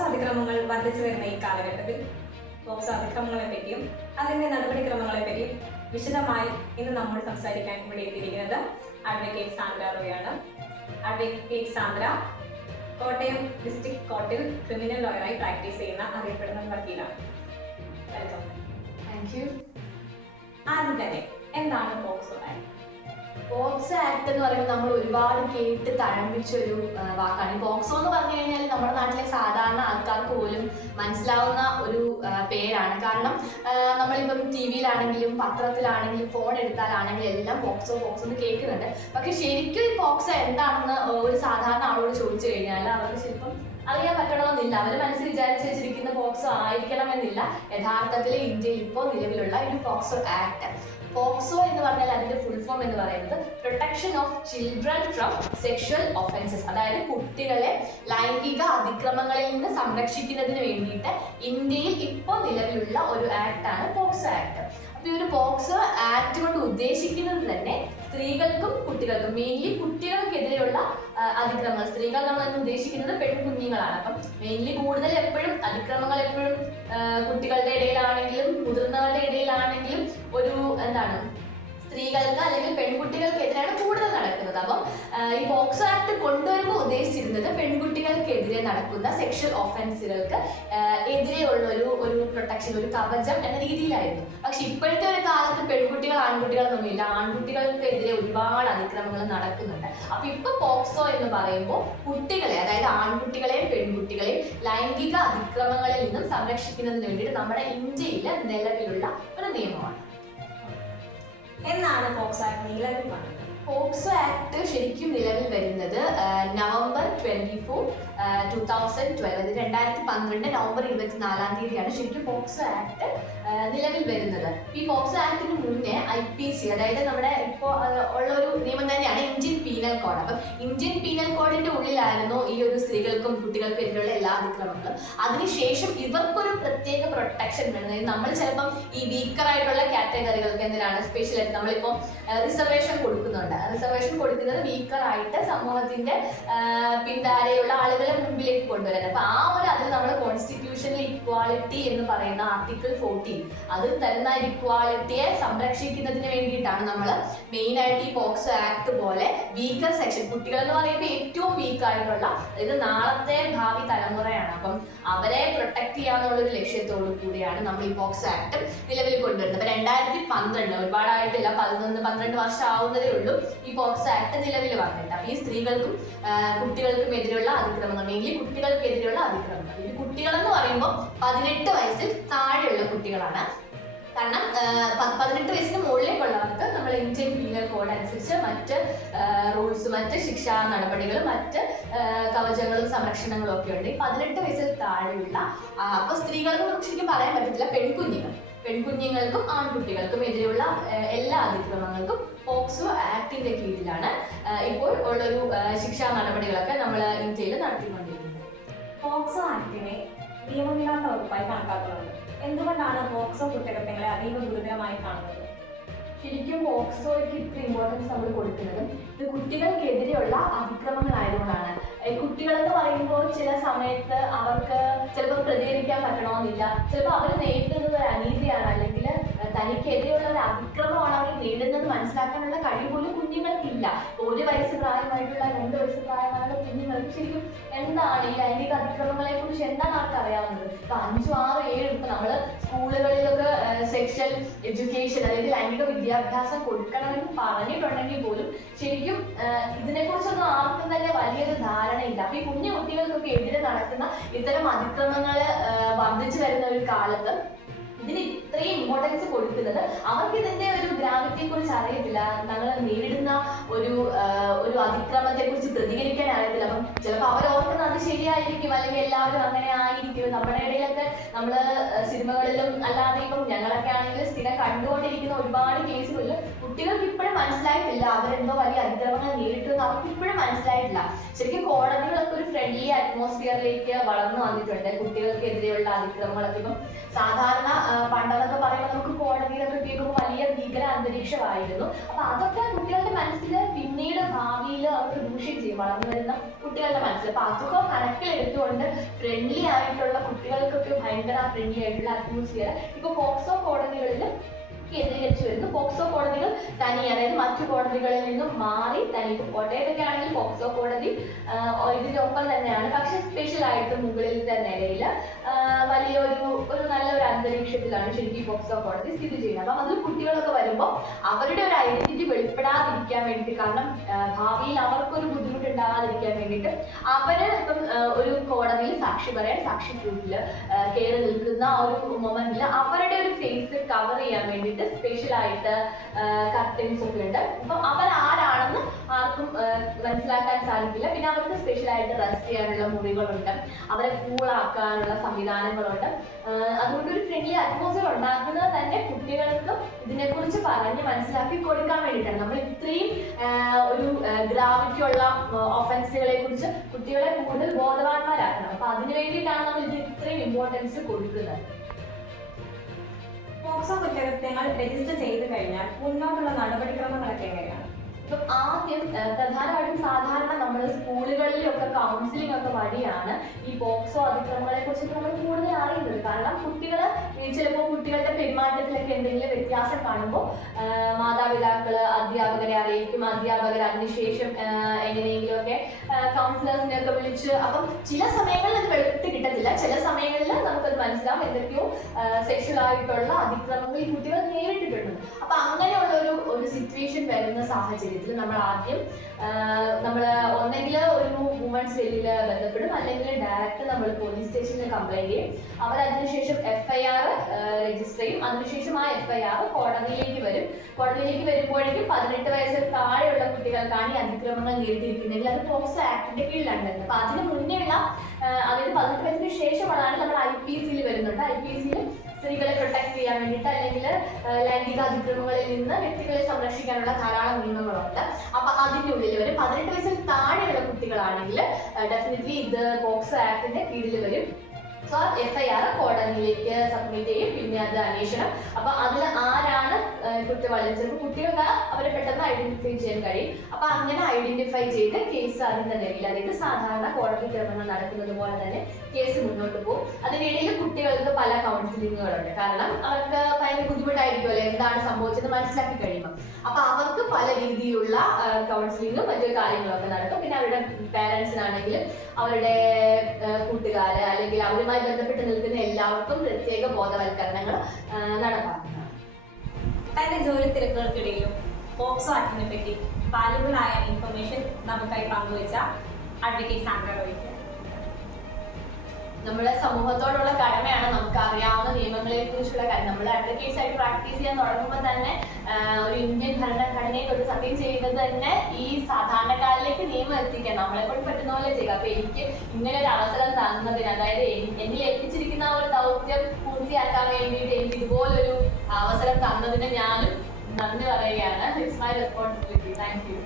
POCSO അതിക്രമങ്ങൾ വർദ്ധിച്ചു വരുന്ന ഈ കാലഘട്ടത്തിൽ പോക്സോ അതിക്രമങ്ങളെ പറ്റിയും അതിൻ്റെ നടപടിക്രമങ്ങളെ പറ്റിയും വിശദമായി ഇന്ന് നമ്മൾ സംസാരിക്കാൻ ഇവിടെ എത്തിയിരിക്കുന്നത് അഡ്വക്കേറ്റ് സാന്ദ്ര റോയാണ്. അഡ്വക്കേറ്റ് സാന്ദ്ര കോട്ടയം ഡിസ്ട്രിക്ട് കോർട്ടിൽ ക്രിമിനൽ ലോയറായി പ്രാക്ടീസ് ചെയ്യുന്ന അറിയപ്പെടുന്ന വക്കീലാണ്. വെൽക്കം. Thank you. ആദ്യം തന്നെ എന്താണ് പോക്സോ ആക്ട്? പോക്സോ ആക്ട് എന്ന് പറയുമ്പോൾ നമ്മൾ ഒരുപാട് കേട്ട് തഴമ്പിച്ച ഒരു വാക്കാണ്. പോക്സോ എന്ന് പറഞ്ഞു കഴിഞ്ഞാൽ നമ്മുടെ നാട്ടിലെ സാധാരണ ആൾക്കാർക്ക് പോലും മനസ്സിലാവുന്ന ഒരു പേരാണ്. കാരണം നമ്മളിപ്പം ടി വിയിലാണെങ്കിലും പത്രത്തിലാണെങ്കിലും ഫോൺ എടുത്താലാണെങ്കിലും എല്ലാം പോക്സോ പോക്സോ എന്ന് കേൾക്കുന്നുണ്ട്. പക്ഷെ ശരിക്കും ഈ പോക്സോ എന്താണെന്ന് ഒരു സാധാരണ ആളോട് ചോദിച്ചു കഴിഞ്ഞാൽ അവർക്ക് ശരിക്കും അറിയാൻ പറ്റണമെന്നില്ല. അവർ മനസ്സിൽ വിചാരിച്ച് വെച്ചിരിക്കുന്ന പോക്സോ ആയിരിക്കണമെന്നില്ല. യഥാർത്ഥത്തിൽ ഇന്ത്യയിൽ ഇപ്പോൾ നിലവിലുള്ള ഒരു പോക്സോ ആക്ട്. പോക്സോ എന്ന് പറഞ്ഞാൽ അതിന്റെ ഫുൾ ഫോം എന്ന് പറയുന്നത് protection of children from sexual offences, അതായത് കുട്ടികളെ ലൈംഗിക അതിക്രമങ്ങളിൽ നിന്ന് സംരക്ഷിക്കുന്നതിന് വേണ്ടിയിട്ട് ഇന്ത്യയിൽ ഇപ്പോൾ നിലവിലുള്ള ഒരു ആക്ടാണ് പോക്സോ ആക്ട്. അപ്പൊ ഈ ഒരു പോക്സോ ആക്ട് കൊണ്ട് ഉദ്ദേശിക്കുന്നത് തന്നെ സ്ത്രീകൾക്കും കുട്ടികൾക്കും, മെയിൻലി കുട്ടികൾക്കെതിരെയുള്ള അതിക്രമങ്ങൾ. സ്ത്രീകൾ നമ്മൾ ഉദ്ദേശിക്കുന്നത് പെൺകുഞ്ഞുങ്ങളാണ്. അപ്പം മെയിൻലി കൂടുതൽ എപ്പോഴും അതിക്രമങ്ങൾ എപ്പോഴും കുട്ടികളുടെ ഇടയിലാണെങ്കിലും മുതിർന്നവരുടെ ഇടയിലാണെങ്കിലും ഒരു സ്ത്രീകൾക്ക് അല്ലെങ്കിൽ പെൺകുട്ടികൾക്കെതിരെയാണ് കൂടുതൽ നടക്കുന്നത്. അപ്പം ഈ പോക്സോ ആക്ട് കൊണ്ടുവരുമ്പോൾ ഉദ്ദേശിച്ചിരുന്നത് പെൺകുട്ടികൾക്കെതിരെ നടക്കുന്ന സെക്ഷൽ ഒഫൻസുകൾക്ക് എതിരെയുള്ള ഒരു പ്രൊട്ടക്ഷൻ, ഒരു കവചം എന്ന രീതിയിലായിരുന്നു. പക്ഷെ ഇപ്പോഴത്തെ ഒരു കാലത്ത് പെൺകുട്ടികൾ ആൺകുട്ടികളൊന്നുമില്ല, ആൺകുട്ടികൾക്കെതിരെ ഒരുപാട് അതിക്രമങ്ങൾ നടക്കുന്നുണ്ട്. അപ്പൊ ഇപ്പൊ പോക്സോ എന്ന് പറയുമ്പോൾ കുട്ടികളെ, അതായത് ആൺകുട്ടികളെയും പെൺകുട്ടികളെയും ലൈംഗിക അതിക്രമങ്ങളിൽ നിന്നും സംരക്ഷിക്കുന്നതിന് വേണ്ടിയിട്ട് നമ്മുടെ ഇന്ത്യയിൽ നിലവിലുള്ള ഒരു നിയമമാണ്. എന്നാണ് പോക്സോ ആക്ട് നിലവിൽ വന്നത്? പോക്സോ ആക്ട് ശരിക്കും നിലവിൽ വരുന്നത് നവംബർ 24, 2012, 2012 നവംബർ 24 ശരിക്കും പോക്സോ ആക്ട് നിലവിൽ വരുന്നത്. ഈ പോക്സോ ആക്ടിന് മുന്നേ IPC, അതായത് നമ്മുടെ ഇപ്പോൾ ഉള്ള ഒരു നിയമം തന്നെയാണ് ഇന്ത്യൻ പീനൽ കോഡ്. അപ്പം ഇന്ത്യൻ പീനൽ കോഡിന്റെ ഉള്ളിലായിരുന്നു ഈ ഒരു സ്ത്രീകൾക്കും കുട്ടികൾക്കും എതിരെയുള്ള എല്ലാ അതിക്രമങ്ങളും. അതിനുശേഷം ഇവർക്കൊരു പ്രത്യേക പ്രൊട്ടക്ഷൻ വേണം. നമ്മൾ ചിലപ്പം ഈ വീക്കറായിട്ടുള്ള കാറ്റഗറികൾക്ക് എന്തിനാണ് സ്പെഷ്യലായിട്ട് നമ്മളിപ്പോൾ റിസർവേഷൻ കൊടുക്കുന്നുണ്ട്. റിസർവേഷൻ കൊടുക്കുന്നത് വീക്കറായിട്ട് സമൂഹത്തിന്റെ പിന്താരെയുള്ള ആളുകളെ മുമ്പിലേക്ക് കൊണ്ടുവരാൻ. അപ്പൊ ആ ഒരു അതിൽ നമ്മൾ കോൺസ്റ്റിറ്റ്യൂഷണൽ ഇക്വാളിറ്റി എന്ന് പറയുന്ന ആർട്ടിക്കിൾ 14 അതിൽ തരുന്ന ഇക്വാളിറ്റിയെ സംരക്ഷിക്കുന്നതിന് വേണ്ടിയിട്ടാണ് നമ്മൾ മെയിൻ ആയിട്ട് ഈ പോക്സോ ആക്ട് പോലെ വീക്കർ സെക്ഷൻ, കുട്ടികൾ എന്ന് പറയുമ്പോൾ ഏറ്റവും വീക്ക് ആയിട്ടുള്ള, ഇത് നാളത്തെ ഭാവി തലമുറയാണ്, അപ്പം അവരെ പ്രൊട്ടക്ട് ചെയ്യാന്നുള്ള ഒരു ലക്ഷ്യത്തോടു കൂടിയാണ് നമ്മൾ ഈ പോക്സോ ആക്ട് നിലവിൽ കൊണ്ടുവരുന്നത്. അപ്പൊ 2012, ഒരുപാടായിട്ടില്ല, 11-12 വർഷം ആവുന്നതേ ഉള്ളൂ ഈ പോക്സോ ആക്ട് നിലവിൽ വന്നിട്ട്. അപ്പൊ ഈ സ്ത്രീകൾക്കും കുട്ടികൾക്കും എതിരെയുള്ള അതിക്രമങ്ങൾ, മെയിൻലി കുട്ടികൾക്കെതിരെയുള്ള അതിക്രമങ്ങൾ, ഈ കുട്ടികൾ എന്ന് പറയുമ്പോൾ 18 വയസ്സിൽ താഴെയുള്ള കുട്ടികളാണ്. കാരണം 18 വയസ്സിന് മുകളിലേക്കുള്ളവർക്ക് നമ്മൾ ഇന്ത്യൻ പീനൽ കോഡ് അനുസരിച്ച് മറ്റ് റൂൾസ്, മറ്റ് ശിക്ഷാ നടപടികളും മറ്റ് കവചങ്ങളും സംരക്ഷണങ്ങളും ഒക്കെ ഉണ്ട്. 18 വയസ്സിൽ താഴെയുള്ള അപ്പൊ സ്ത്രീകൾക്ക് നമുക്ക് ശരിക്കും പറയാൻ പറ്റത്തില്ല, പെൺകുഞ്ഞുങ്ങൾക്കും ആൺകുട്ടികൾക്കും എതിരെയുള്ള എല്ലാ അതിക്രമങ്ങൾക്കും പോക്സോ ആക്ടിന്റെ കീഴിലാണ് ഇപ്പോൾ ഉള്ളൊരു ശിക്ഷാ നടപടികളൊക്കെ നമ്മൾ ഇന്ത്യയിൽ നടത്തിക്കൊണ്ടിരിക്കുന്നത്. പോക്സോ ആക്ടിനെ നിയമമില്ലാത്ത വകുപ്പായി കണക്കാക്കുന്നുണ്ട്. എന്തുകൊണ്ടാണ് പോക്സോ കുറ്റകൃത്യങ്ങളെ അതീവ ഗുരുതരമായി കാണുന്നത്? ശരിക്കും പോക്സോയ്ക്ക് ഇത്ര ഇമ്പോർട്ടൻസ് നമ്മൾ കൊടുക്കുന്നത് ഇത് കുട്ടികൾക്കെതിരെയുള്ള അതിക്രമങ്ങളായതുകൊണ്ടാണ്. കുട്ടികൾ എന്ന് പറയുമ്പോൾ ചില സമയത്ത് അവർക്ക് ചിലപ്പോൾ പ്രതികരിക്കാൻ പറ്റണമെന്നില്ല, ചിലപ്പോൾ അവർ നേരിടുന്നത് ഒരു അനീതിയാണ്, അല്ലെങ്കിൽ തനിക്കെതിരെയുള്ള ഒരു അതിക്രമമാണ് അവർ നേരിടുന്നത് മനസ്സിലാക്കാനുള്ള കഴിവ് പോലും കുഞ്ഞുങ്ങൾക്കില്ല. 1 വയസ്സ് പ്രായമായിട്ടുള്ള 2 വയസ്സ് പ്രായമായുള്ള കുഞ്ഞുങ്ങൾക്ക് ശരിക്കും എന്താണ് ഈ ലൈംഗിക അതിക്രമങ്ങളെ കുറിച്ച് എന്താണ് അവർക്ക് അറിയാവുന്നത്? ഇപ്പൊ 5, 6, 7 ഇപ്പൊ നമ്മള് സ്കൂളുകളിലൊക്കെ സെക്ഷൽ എഡ്യൂക്കേഷൻ, അതായത് ലൈംഗിക വിദ്യാഭ്യാസം കൊടുക്കണമെന്ന് പറഞ്ഞിട്ടുണ്ടെങ്കിൽ പോലും ശരിക്കും ഇതിനെക്കുറിച്ചൊന്നും ആർക്കും തന്നെ വലിയൊരു ധാരണയില്ല. അപ്പൊ ഈ കുഞ്ഞു കുട്ടികൾക്കൊക്കെ എതിരെ നടക്കുന്ന ഇത്തരം അതിക്രമങ്ങൾ വർദ്ധിച്ചു വരുന്ന ഒരു കാലത്ത് ഇതിന് ഇത്രയും ഇമ്പോർട്ടൻസ് കൊടുക്കുന്നത് അവർക്ക് ഇതിന്റെ ഒരു ഗ്രാവിറ്റിയെ കുറിച്ച് അറിയത്തില്ല, ഞങ്ങൾ നേരിടുന്ന ഒരു അതിക്രമത്തെ കുറിച്ച് പ്രതികരിക്കാൻ അറിയത്തില്ല. അപ്പം ചിലപ്പോൾ അവർ ഓർക്കുന്നത് അത് ശരിയായിരിക്കും, അല്ലെങ്കിൽ എല്ലാവരും അങ്ങനെ ആയിരിക്കും. നമ്മുടെ ഇടയിലൊക്കെ നമ്മൾ സിനിമകളിലും അല്ലാതെ ഇപ്പം ഞങ്ങളൊക്കെ ആണെങ്കിൽ സ്ഥിരം കണ്ടുകൊണ്ടിരിക്കുന്ന ഒരുപാട് കേസുകളിൽ കുട്ടികൾക്ക് ഇപ്പോഴും മനസ്സിലായിട്ടില്ല അവരെന്തോ വലിയ അതിക്രമങ്ങൾ നേരിട്ടു എന്ന് അവർക്ക് ഇപ്പോഴും മനസ്സിലായിട്ടില്ല. ശരിക്കും കോടതികളൊക്കെ ഒരു ഫ്രണ്ട്ലി അറ്റ്മോസ്ഫിയറിലേക്ക് വളർന്നു വന്നിട്ടുണ്ട്. കുട്ടികൾക്കെതിരെയുള്ള അതിക്രമങ്ങളൊക്കെ ഇപ്പം സാധാരണ പണ്ടെന്നൊക്കെ പറയുമ്പോൾ നമുക്ക് കോടതിയിലൊക്കെ കേൾക്കുമ്പോൾ വലിയ ഭീകര അന്തരീക്ഷമായിരുന്നു. അപ്പൊ അതൊക്കെ കുട്ടികളുടെ മനസ്സിൽ പിന്നീട് ഭാവിയിൽ അവർക്ക് ദൂഷ്യം ചെയ്യും, വളർന്നു വരുന്ന കുട്ടികളുടെ മനസ്സിൽ. അപ്പൊ അതൊക്കെ കണക്കിലെടുത്തുകൊണ്ട് ഫ്രണ്ട്ലി ആയിട്ടുള്ള കുട്ടികൾക്കൊക്കെ ഭയങ്കര ഫ്രണ്ട്ലി ആയിട്ടുള്ള അറ്റ്മോസ്ഫിയർ ഇപ്പൊ പോക്സോ കോടതികളിൽ കേന്ദ്രീകരിച്ചു വരുന്നു. പോക്സോ കോടതികൾ തനി, അതായത് മറ്റു കോടതികളിൽ നിന്നും മാറി തനി. ഇപ്പൊ കോട്ടയത്തൊക്കെ ആണെങ്കിൽ പോക്സോ കോടതി ഇതിനൊപ്പം തന്നെയാണ്, പക്ഷെ സ്പെഷ്യൽ ആയിട്ട് മുകളിലത്തെ നിലയിൽ വലിയൊരു നല്ലൊരു അന്തരീക്ഷത്തിലാണ് ശരിക്കും പോക്സോ കോടതി സ്ഥിതി ചെയ്യുന്നത്. അപ്പം അതിൽ കുട്ടികളൊക്കെ വരുമ്പോൾ അവരുടെ ഒരു ഐഡന്റിറ്റി വെളിപ്പെടാതിരിക്കാൻ വേണ്ടിയിട്ട്, കാരണം ഭാവിയിൽ അവർക്കൊരു ബുദ്ധിമുട്ടുണ്ടാകാതിരിക്കാൻ വേണ്ടിയിട്ട് അവര് ഇപ്പം ഒരു കോടതിയിൽ സാക്ഷി പറയാൻ സാക്ഷി പ്രൂഫിൽ കയറി നിൽക്കുന്ന ഒരു മൊമെന്റിൽ അവരുടെ ഒരു ഫേസ് കവർ ചെയ്യാൻ വേണ്ടിയിട്ട് സ്പെഷ്യൽ ആയിട്ട് കർട്ടൻസ് ഒക്കെ ഉണ്ട്. അപ്പം അവർ ആരാണെന്ന് ആർക്കും മനസ്സിലാക്കാൻ സാധിക്കില്ല. പിന്നെ അവർക്ക് സ്പെഷ്യൽ ആയിട്ട് റെസ്റ്റ് ചെയ്യാനുള്ള മുറികളുണ്ട്, അവരെ കൂളാക്കാനുള്ള സംവിധാനങ്ങളുണ്ട്. അതുകൊണ്ട് ഒരു ഫ്രണ്ട്ലി അറ്റ്മോസ്ഫിയർ ഉണ്ടാക്കുന്നത് തന്നെ കുട്ടികൾക്ക് ഇതിനെക്കുറിച്ച് പറഞ്ഞ് മനസ്സിലാക്കി കൊടുക്കാൻ വേണ്ടിയിട്ടാണ്. നമ്മൾ ഇത്രയും ഒരു ഗ്രാവിറ്റി ഉള്ള ഒഫൻസുകളെ കുറിച്ച് കുട്ടികളെ കൂടുതൽ ബോധവാന്മാരാക്കണം. അപ്പൊ അതിനു വേണ്ടിയിട്ടാണ് നമ്മൾ ഇത് ഇത്രയും ഇമ്പോർട്ടൻസ് കൊടുക്കുന്നത്. പോക്സോ കുറ്റകൃത്യങ്ങൾ രജിസ്റ്റർ ചെയ്ത് കഴിഞ്ഞാൽ മുന്നോട്ടുള്ള നടപടിക്രമങ്ങളൊക്കെ എങ്ങനെയാണ്? ഇപ്പം ആദ്യം പ്രധാനമായിട്ടും സാധാരണ നമ്മൾ സ്കൂളുകളിലൊക്കെ കൗൺസിലിംഗ് ഒക്കെ വഴിയാണ് ഈ പോക്സോ അതിക്രമങ്ങളെ കുറിച്ചൊക്കെ നമ്മൾ കൂടുതൽ അറിയുന്നത്. കാരണം കുട്ടികൾ ചിലപ്പോൾ കുട്ടികളുടെ പെരുമാറ്റത്തിലൊക്കെ എന്തെങ്കിലും വ്യത്യാസം കാണുമ്പോൾ മാതാപിതാക്കള് അധ്യാപകരെ അറിയിക്കും, അധ്യാപകർ അതിനുശേഷം എങ്ങനെയെങ്കിലുമൊക്കെ കൗൺസിലേഴ്സിനെ ഒക്കെ വിളിച്ച്, അപ്പം ചില സമയങ്ങളിൽ അത് വെളുത്ത് കിട്ടത്തില്ല, ചില സമയങ്ങളിൽ നമുക്കത് മനസ്സിലാവും എന്തൊക്കെയോ സെക്ഷൽ ആയിട്ടുള്ള അതിക്രമങ്ങൾ ഈ കുട്ടികൾ നേരിട്ടിട്ടുണ്ട്. അപ്പൊ അങ്ങനെയുള്ള ഒരു സിറ്റുവേഷൻ വരുന്ന സാഹചര്യം നമ്മൾ ആദ്യം ഒന്നെങ്കിൽ ഒരു വുമൻസ് സെല്ലിൽ ബന്ധപ്പെടും, അല്ലെങ്കിൽ ഡയറക്റ്റ് നമ്മൾ പോലീസ് സ്റ്റേഷനിൽ കംപ്ലൈന്റ് ചെയ്യും. അവർ അതിനുശേഷം FIR രജിസ്റ്റർ ചെയ്യും. അതിനുശേഷം ആ FIR കോടതിയിലേക്ക് വരും. കോടതിയിലേക്ക് വരുമ്പോഴേക്കും 18 വയസ്സിൽ താഴെയുള്ള കുട്ടികൾക്കാണ് ഈ അതിക്രമങ്ങൾ നേരിട്ടിരിക്കുന്നതെങ്കിൽ അത് പോക്സോ ആക്ടിന്റെ കീഴിലാണ് വരുന്നത്. അപ്പൊ അതിന് മുന്നേ ഉള്ള അതായത് 18 വയസ്സിന് ശേഷമുള്ളതാണ് നമ്മൾ IPCയിൽ വരുന്നുണ്ട്. IPCയിൽ സ്ത്രീകളെ പ്രൊട്ടക്ട് ചെയ്യാൻ വേണ്ടിയിട്ട് അല്ലെങ്കിൽ ലൈംഗിക അതിക്രമങ്ങളിൽ നിന്ന് വ്യക്തികളെ സംരക്ഷിക്കാനുള്ള ധാരാളം നിയമങ്ങളുണ്ട്. അപ്പൊ അതിൻ്റെ ഉള്ളിൽ വരും. 18 വയസ്സിൽ താഴെയുള്ള കുട്ടികളാണെങ്കിൽ ഡെഫിനറ്റ്ലി ഇത് പോക്സോ ആക്ടിന്റെ കീഴിൽ വരും. സോ FIR കോടതിയിലേക്ക് സബ്മിറ്റ് ചെയ്യും. പിന്നെ അത് അന്വേഷണം. അപ്പൊ അതിൽ ആരാണ് കുറ്റവാളി, ചിലപ്പോൾ കുട്ടികൾക്ക് അവരെ പെട്ടെന്ന് ഐഡന്റിഫൈ ചെയ്യാൻ കഴിയും. അപ്പൊ അങ്ങനെ ഐഡന്റിഫൈ ചെയ്ത് കേസ് അതിന്റെ നിലയിൽ, അതായത് സാധാരണ കോടതി ക്രമങ്ങൾ നടക്കുന്നത് പോലെ തന്നെ കേസ് മുന്നോട്ട് പോകും. അതിനിടയിൽ കുട്ടികൾക്ക് പല കൗൺസിലിങ്ങുകളുണ്ട്. കാരണം അവർക്ക് ഭയങ്കര ബുദ്ധിമുട്ടായിരിക്കുമല്ലോ എന്താണ് സംഭവിച്ചത് മനസ്സിലാക്കി കഴിയുമ്പോൾ. അപ്പൊ അവർക്ക് പല രീതിയിലുള്ള കൗൺസിലിങ്ങും മറ്റു കാര്യങ്ങളൊക്കെ നടക്കും. പിന്നെ അവരുടെ പാരന്റ്സിനാണെങ്കിൽ അവരുടെ കൂട്ടുകാര് അല്ലെങ്കിൽ അവരുമായി ബന്ധപ്പെട്ട് നിൽക്കുന്ന എല്ലാവർക്കും പ്രത്യേക ബോധവൽക്കരണങ്ങൾ നടപ്പാക്കുന്നതാണ്. തന്റെ ജോലി തിരക്കുകൾക്കിടയിലും പോക്സോ ആക്ടിനെ പറ്റി വാല്യുബിൾ ആയ ഇൻഫർമേഷൻ നമുക്കായി പങ്കുവെച്ച അഡ്വക്കേറ്റ് സാൻഡ്ര റോയിക്ക് നമ്മുടെ സമൂഹത്തോടുള്ള കടമയാണ് നമുക്ക് അറിയാവുന്ന നിയമങ്ങളെ കുറിച്ചുള്ള കാര്യം. നമ്മൾ അഡ്വക്കേറ്റ്സ് ആയിട്ട് പ്രാക്ടീസ് ചെയ്യാൻ തുടങ്ങുമ്പോൾ തന്നെ ഒരു ഇന്ത്യൻ ഭരണഘടനയെ തൊട്ട് സത്യം ചെയ്യുന്നത് തന്നെ ഈ സാധാരണക്കാരിലേക്ക് നിയമം എത്തിക്കാൻ നമ്മളെ കൊണ്ട് പറ്റുന്ന പോലെ ചെയ്യുക. അപ്പൊ എനിക്ക് ഇങ്ങനെ ഒരു അവസരം തന്നതിന്, അതായത് എന്നിൽ ഏൽപ്പിച്ചിരിക്കുന്ന ഒരു ദൗത്യം പൂർത്തിയാക്കാൻ വേണ്ടിയിട്ട് എനിക്ക് ഇതുപോലൊരു അവസരം തന്നതിന് ഞാനും നന്ദി പറയുകയാണ്. It's my responsibility. Thank you.